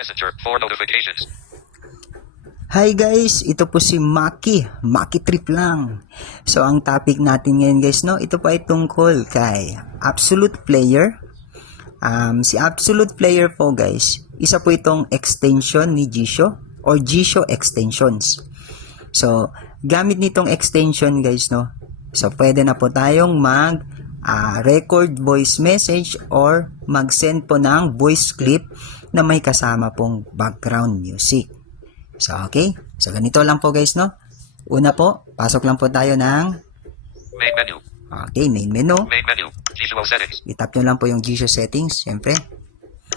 Messenger for notifications. Hi guys, ito po si Maki Trip lang. So ang topic natin ngayon guys, no, ito po ay tungkol kay Absolute Player. Si Absolute Player po guys, isa po itong extension ni Jisho or Jisho extensions. So gamit nitong extension guys, no, so pwede na po tayong mag record voice message or mag-send po ng voice clip na may kasama pong background music. So, okay. So, ganito lang po guys, no? Una po, pasok lang po tayo ng Main menu. okay, main menu. Main menu. Jisho settings. I-tap nyo lang po yung Jisho settings, syempre.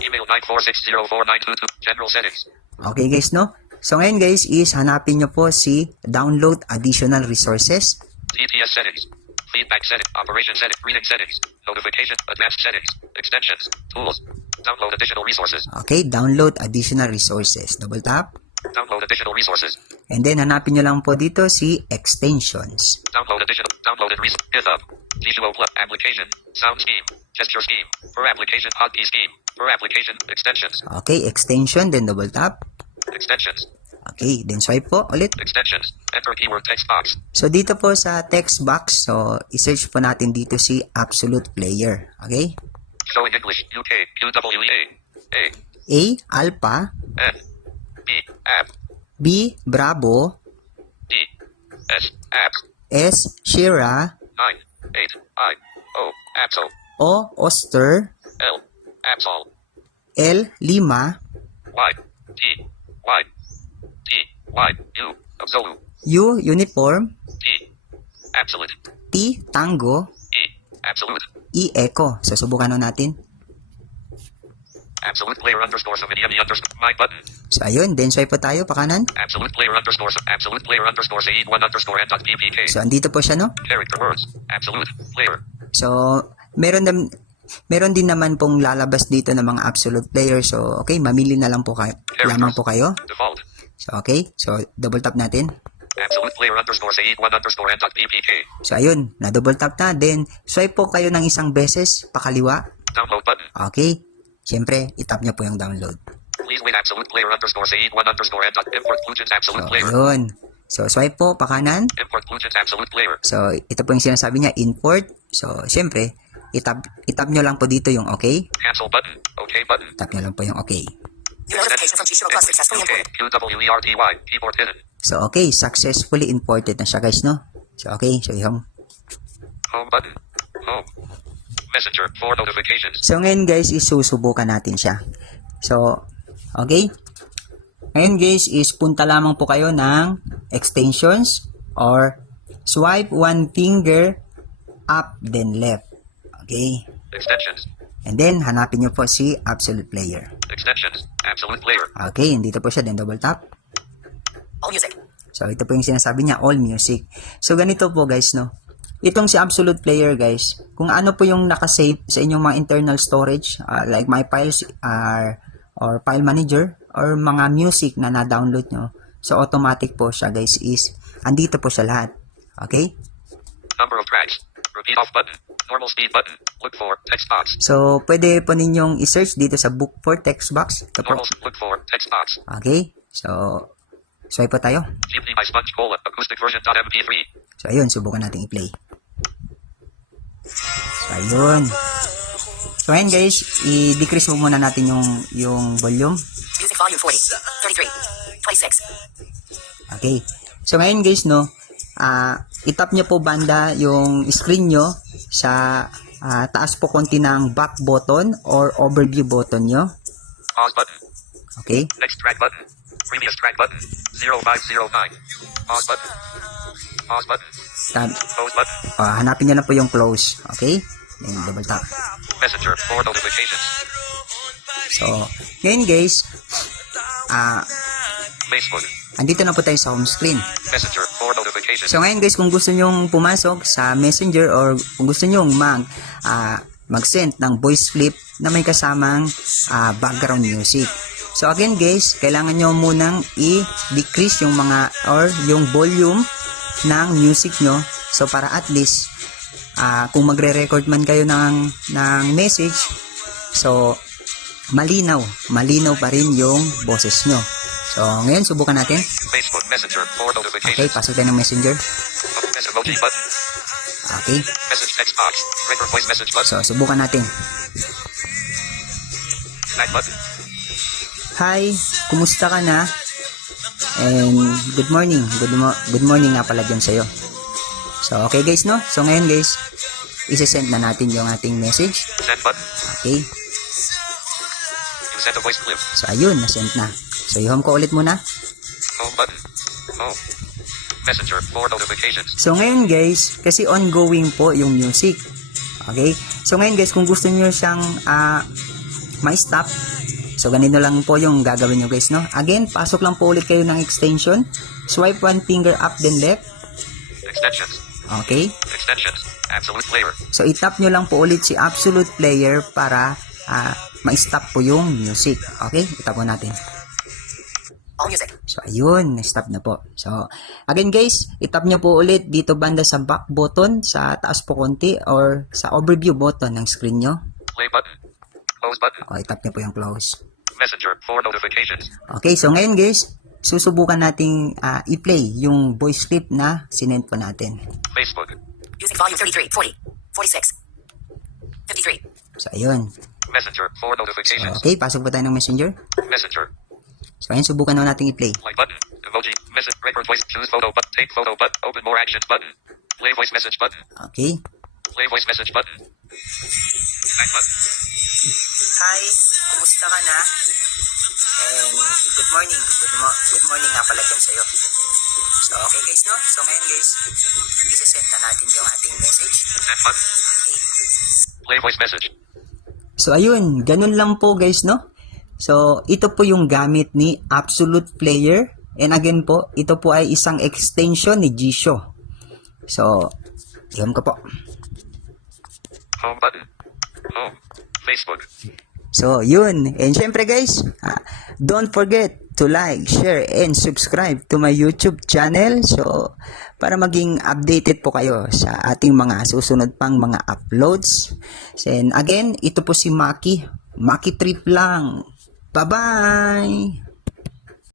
Email 9460492. General settings. Okay guys, no? So, ngayon guys is hanapin nyo po si download additional resources. TTS settings. Feedback setting. Operation setting. Reading settings. Notification. Advanced settings. Extensions. Tools. Download additional resources. Okay, download additional resources. Double tap. Download additional resources. And then, hanapin nyo lang po dito si extensions. Download additional. Downloaded resources. GitHub. Jisho Plus. Application. Sound scheme. Gesture scheme. Per application. Hotkey scheme. Per application. Extensions. Okay, extension. Then, double tap. Extensions. Okay, then swipe po ulit. Extensions. Enter keyword text box. So, dito po sa text box, so, isearch po natin dito si Absolute Player. Okay? Showing English. UK. QWEA. A. A, Alpha. N. B. App. B, Bravo. D. S. Apps. S, Shira. 9. 8. I. O. Absol. O, Oster. L. Absol. L, Lima. Y. T. Y. T. Y. U. Absolu. U, Uniform. T. Absolute. T, Tango. E. Absolute. E, Echo. So, subukan na natin. Absolute player underscore Saminiami underscore my button. So, ayun. Then, swipe po tayo pa kanan. Absolute player underscore Said 1 underscore and dot ppk. So, andito po siya, no? Character words. Absolute player. So, meron din naman pong lalabas dito ng mga Absolute Player. So, okay. Mamili na lang po kayo. Lamang po kayo. Default. So, okay. So, double tap natin. Absolute player underscore Said 1 underscore and dot ppk. So, ayun. Na-double tap na. Then, swipe po kayo ng isang beses pakaliwa. Download button. Okay. Siyempre, itap niyo po yung download. Please wait. Absolute player underscore Said 1 underscore and dot import Bluetooth absolute So, player. ayun. So, swipe po pakanan. Import Bluetooth absolute player. So, ito po yung sinasabi niya, import. So, siyempre, itap nyo lang po dito yung okay. Cancel button. Okay button. Tap nyo lang po yung okay. Your notification from Jisho Plus successfully UK. imported. QWERTY. Keyboard hidden. So, okay. Successfully imported na siya, guys, no? So, okay. So, yung Home button. Home. Messenger for notifications. so, ngayon, guys, isusubukan natin siya. So, okay. Ngayon, guys, is punta lamang po kayo ng extensions or swipe one finger up then left. Okay. Extensions. And then, hanapin nyo po si Absolute Player. Extensions. Absolute player. Okay, dito po siya. Then, double tap. All music. So, ito po yung sinasabi niya, all music. So, ganito po, guys, no? Itong si Absolute Player, guys, kung ano po yung nakasave sa inyong mga internal storage, like my files or file manager, or mga music na na-download nyo, so, automatic po siya, guys, is, andito po siya lahat. Okay? Number of tracks. Repeat off button. Normal speed button. Look for text box. So, pwede po ninyong i-search dito sa book for text box. Look for text box. Okay? So, swipe po tayo. Jeepney by Sponge Cola. Acoustic version. .mp3. So, ayun, subukan natin i-play. So, ayun. So, ayun guys, i-decrease mo muna natin yung volume. Music volume 40. 33. 26. Okay. So, ngayon guys, no, itap nyo po banda yung screen nyo sa taas po konti ng back button or overview button nyo. Pause button. Okay. Next track button. Previous track button. 0509. Pause button. Pause button. Close button. Hanapin nyo na po yung close. Okay. Then, double tap. Messenger for notifications. So, ngayon guys, Facebook. andito na po tayo sa home screen. Messenger for notifications. So ngayon guys, kung gusto nyong pumasok sa Messenger or kung gusto nyong mag-send ng voice clip na may kasamang background music. So again guys, kailangan nyo munang i-decrease yung mga or yung volume ng music nyo. So para at least kung magre-record man kayo ng message, so malinaw pa rin yung boses nyo. So, ngayon, subukan natin. Facebook Messenger. 4 Okay, notifications. pasok tayo ng messenger. Message emoji button. Okay, Message text box. Record voice message button. so, subukan natin. Back button. Hi, kumusta ka na? And good morning. Good morning nga pala dyan sa'yo. So, okay guys, no? So, ngayon guys, isi-send na natin yung ating message. Send button. Okay. You sent a voice clip. So, ayun, na-send na. So, i-home ko ulit muna. Home button. Home. Messenger. 4 notifications. So, ngayon guys, kasi ongoing po yung music. Okay? So, ngayon guys, kung gusto nyo siyang ma-stop, so, ganito lang po yung gagawin nyo guys, no? Again, pasok lang po ulit kayo ng extension. Swipe one finger up then left. Extensions. Okay? Extensions. Absolute player. So, itap nyo lang po ulit si Absolute Player para ma-stop po yung music. Okay? Itap po natin. All music. So, ayun. Na-stop na po. So, again guys, itap nyo po ulit dito banda sa back button, sa taas po konti, or sa overview button ng screen nyo. Play button. Close button. O, itap nyo po yung close. Messenger. 4 notifications. Okay, so ngayon guys, susubukan nating i-play yung voice clip na sinend po natin. Facebook. Music volume 33, 40, 46, 53. So, ayun. Messenger. 4 notifications. Okay, pasok po tayo ng messenger. Messenger. So, ayun, subukan na nating i-play. Like button. Emoji. Message. Record voice. Choose photo button. Take photo button. Open more actions button. Play voice message button. Okay. Play voice message button. Back button. Hi, kumusta ka na? And good morning. Good morning nga pala dyan sa'yo. So, okay guys, no? So, ngayon guys, isa-send na natin yung ating message. Send button. Play voice message. So, ayun. Ganun lang po guys, no? So, ito po yung gamit ni Absolute Player. And again po, ito po ay isang extension ni Jisho. So, i-home ko po. Home button. Home. Facebook. So, yun. And syempre guys, don't forget to like, share, and subscribe to my YouTube channel. So, para maging updated po kayo sa ating mga susunod pang mga uploads. And again, ito po si Maki. Maki Trip lang. Bye-bye!